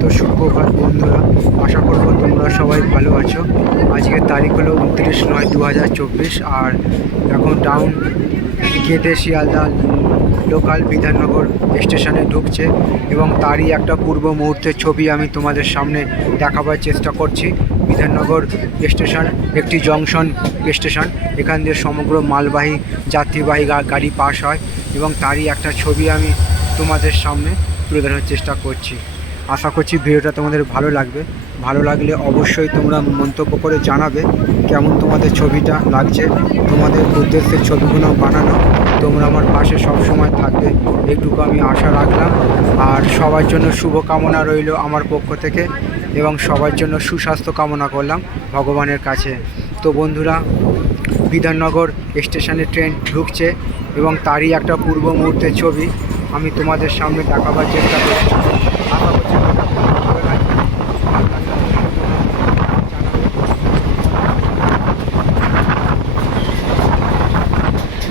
তো সুপ্রভাত বন্ধুরা, আশা করব তোমরা সবাই ভালো আছো। আজকের তারিখ হলো উনত্রিশ নয় দু আর এখন টাউন গেটে শিয়ালদা লোকাল বিধাননগর স্টেশনে ঢুকছে এবং তারই একটা পূর্ব মুহূর্তের ছবি আমি তোমাদের সামনে দেখাবার চেষ্টা করছি। বিধাননগর স্টেশন, একটি জংশন স্টেশন। এখান দিয়ে সমগ্র মালবাহী যাত্রীবাহী গাড়ি পাস হয় এবং তারই একটা ছবি আমি তোমাদের সামনে তুলে ধরার চেষ্টা করছি। আশা করছি ভিডিওটা তোমাদের ভালো লাগবে। ভালো লাগলে অবশ্যই তোমরা মন্তব্য করে জানাবে কেমন তোমাদের ছবিটা লাগছে। তোমাদের উদ্দেশ্যে ছবিগুলো বানানো তোমরা আমার পাশে সব সময় থাকবে এইটুকু আমি আশা রাখলাম। আর সবার জন্য শুভ কামনা রইল আমার পক্ষ থেকে এবং সবার জন্য সুস্বাস্থ্য কামনা করলাম ভগবানের কাছে। তো বন্ধুরা, বিধাননগর স্টেশনে ট্রেন ঢুকছে এবং তারই একটা পূর্ব মুহূর্তের ছবি আমি তোমাদের সামনে দেখাবার চেষ্টা করছি।